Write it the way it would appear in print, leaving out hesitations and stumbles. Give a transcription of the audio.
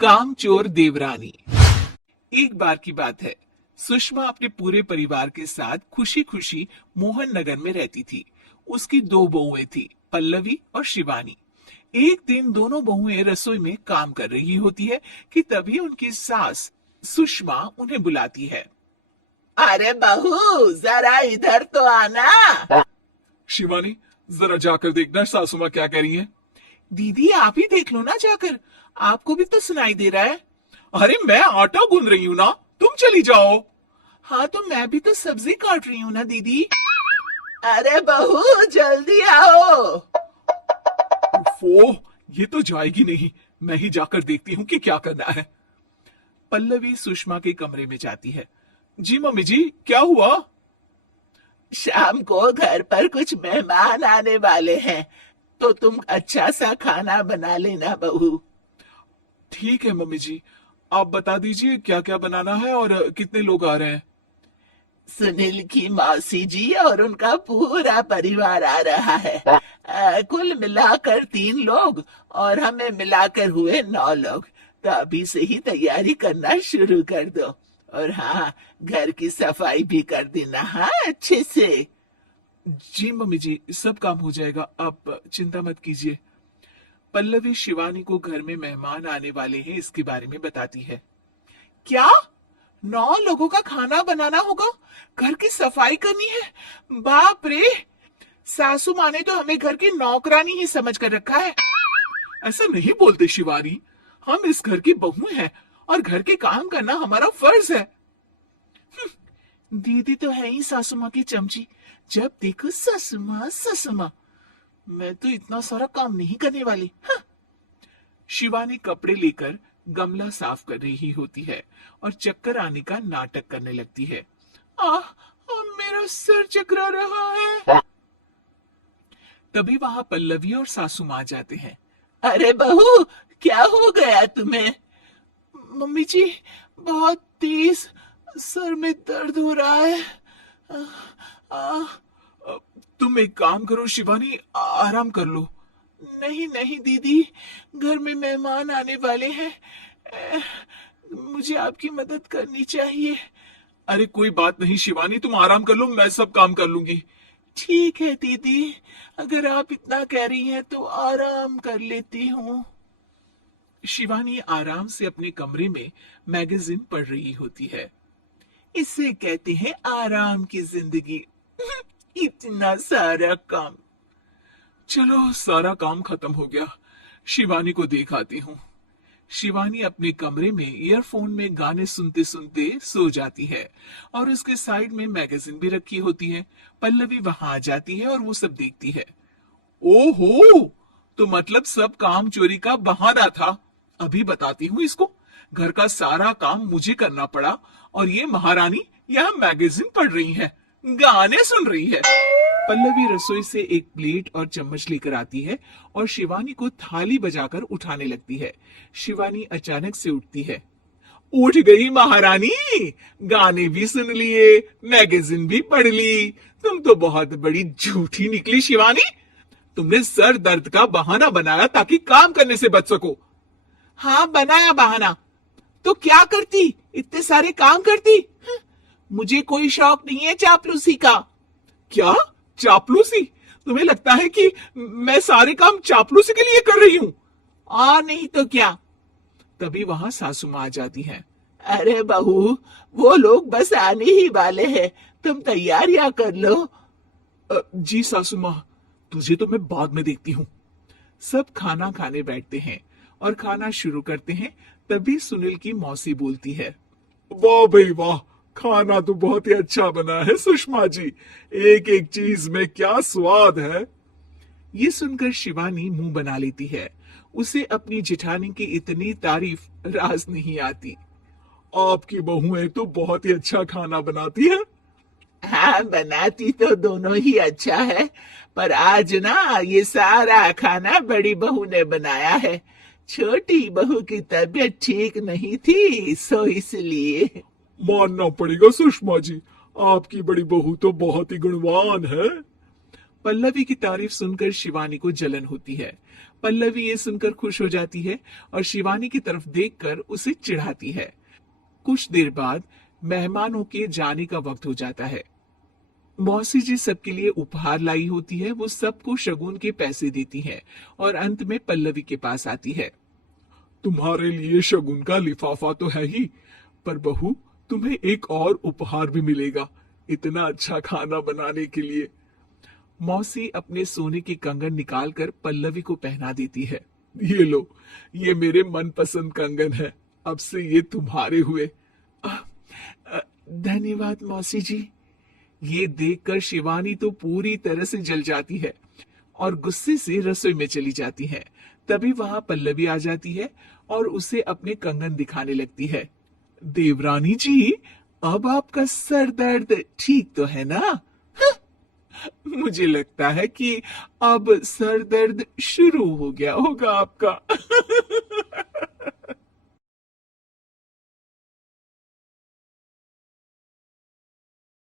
कामचोर देवरानी। एक बार की बात है, सुषमा अपने पूरे परिवार के साथ खुशी खुशी मोहन नगर में रहती थी। उसकी दो बहुएं थी, पल्लवी और शिवानी। एक दिन दोनों बहुएं रसोई में काम कर रही होती है कि तभी उनकी सास सुषमा उन्हें बुलाती है। अरे बहू, जरा इधर तो आना। शिवानी, जरा जाकर देखना सासू माँ क्या कह रही है। दीदी आप ही देख लो ना जाकर, आपको भी तो सुनाई दे रहा है। अरे मैं आटा गूंद रही हूँ ना, तुम चली जाओ। हाँ तो मैं भी तो सब्जी काट रही हूँ ना दीदी। अरे बहू, जल्दी आओ। वो ये तो जाएगी नहीं, मैं ही जाकर देखती हूँ कि क्या करना है। पल्लवी सुषमा के कमरे में जाती है। जी मम्मी जी, क्या हुआ? शाम को घर पर कुछ मेहमान आने वाले हैं, तो तुम अच्छा सा खाना बना लेना बहू। ठीक है मम्मी जी, आप बता दीजिए क्या क्या बनाना है और कितने लोग आ रहे हैं। सुनील की मौसी जी और उनका पूरा परिवार आ रहा है। कुल मिलाकर 3 लोग और हमें मिलाकर हुए 9 लोग। तो अभी से ही तैयारी करना शुरू कर दो। और हाँ, घर की सफाई भी कर देना, हाँ, अच्छे से। जी मम्मी जी, सब काम हो जाएगा, आप चिंता मत कीजिए। पल्लवी शिवानी को घर में मेहमान आने वाले हैं इसके बारे में बताती है। क्या 9 लोगों का खाना बनाना होगा, घर की सफाई करनी है? बाप रे, सासू माँ ने तो हमें घर की नौकरानी ही समझ कर रखा है। ऐसा नहीं बोलते शिवानी, हम इस घर की बहू हैं और घर के काम करना हमारा फर्ज है। दीदी तो है ही सासू माँ की चमची, जब देखो सासू माँ सासू माँ। मैं तो इतना सारा काम नहीं करने वाली। हाँ। शिवानी कपड़े लेकर गमला साफ कर रही होती है और चक्कर आने का नाटक करने लगती है। मेरा सर चकरा रहा है। तभी वहां पल्लवी और सासू माँ जाते हैं। अरे बहू, क्या हो गया तुम्हें? मम्मी जी, बहुत तेज सर में दर्द हो रहा है। आ, आ, तुम एक काम करो शिवानी, आराम कर लो। नहीं नहीं दीदी, घर में मेहमान आने वाले हैं, मुझे आपकी मदद करनी चाहिए। अरे कोई बात नहीं शिवानी, तुम आराम कर लो, मैं सब काम कर लूंगी। ठीक है दीदी, अगर आप इतना कह रही हैं तो आराम कर लेती हूँ। शिवानी आराम से अपने कमरे में मैगजीन पढ़ रही होती है। इसे कहते हैं आराम की जिंदगी। इतना सारा काम। चलो सारा काम खत्म हो गया, शिवानी को देख आती हूँ। शिवानी अपने कमरे में ईयरफोन में गाने सुनते सुनते सो जाती है और उसके साइड में मैगजीन भी रखी होती है। पल्लवी वहां आ जाती है और वो सब देखती है। ओहो, तो मतलब सब काम चोरी का बहाना था। अभी बताती हूँ इसको। घर का सारा काम मुझे करना पड़ा और ये महारानी यहाँ मैगजीन पढ़ रही है, गाने सुन रही है। पल्लवी रसोई से एक प्लेट और चम्मच लेकर आती है और शिवानी को थाली बजाकर उठाने लगती है। शिवानी अचानक से उठती है। उठ गई महारानी, गाने भी सुन लिए, मैगजीन भी पढ़ ली। तुम तो बहुत बड़ी झूठी निकली शिवानी। तुमने सर दर्द का बहाना बनाया ताकि काम करने से बच सको। हाँ बनाया बहाना, तो क्या करती, इतने सारे काम करती। मुझे कोई शौक नहीं है चापलूसी का। क्या चापलूसी? तुम्हें लगता है कि मैं सारे काम चापलूसी के लिए कर रही हूँ? नहीं तो क्या। तभी वहां सासू माँ आ जाती हैं। अरे बहू, वो लोग बस आने ही वाले हैं, तुम तैयारियां कर लो। जी सासू माँ, तुझे तो मैं बाद में देखती हूँ। सब खाना खाने बैठते हैं और खाना शुरू करते हैं। तभी सुनील की मौसी बोलती है। वाह भाई वाह, खाना तो बहुत ही अच्छा बना है सुषमा जी, एक एक चीज में क्या स्वाद है। ये सुनकर शिवानी मुंह बना लेती है। उसे अपनी जेठानी की इतनी तारीफ राज नहीं आती। आपकी बहुएं तो बहुत ही अच्छा खाना बनाती है। हाँ, बनाती तो दोनों ही अच्छा है, पर आज ना ये सारा खाना बड़ी बहू ने बनाया है। छोटी बहू की तबीयत ठीक नहीं थी, सो इसलिए। मानना पड़ेगा सुषमा जी, आपकी बड़ी बहू तो बहुत ही गुणवान है। पल्लवी की तारीफ सुनकर शिवानी को जलन होती है। पल्लवी ये सुनकर खुश हो जाती है और शिवानी की तरफ देखकर उसे चिढ़ाती है। कुछ देर बाद मेहमानों के जाने का वक्त हो जाता है। मौसी जी सबके लिए उपहार लाई होती है। वो सबको शगुन के पैसे देती है और अंत में पल्लवी के पास आती है। तुम्हारे लिए शगुन का लिफाफा तो है ही, पर बहू तुम्हें एक और उपहार भी मिलेगा इतना अच्छा खाना बनाने के लिए। मौसी अपने सोने के कंगन निकालकर पल्लवी को पहना देती है। ये लो, ये मेरे मनपसंद कंगन है, अब से ये तुम्हारे हुए। धन्यवाद मौसी जी। ये देखकर शिवानी तो पूरी तरह से जल जाती है और गुस्से से रसोई में चली जाती है। तभी वहां पल्लवी आ जाती है और उसे अपने कंगन दिखाने लगती है। देवरानी जी, अब आपका सर दर्द ठीक तो है ना? मुझे लगता है कि अब सर दर्द शुरू हो गया होगा आपका।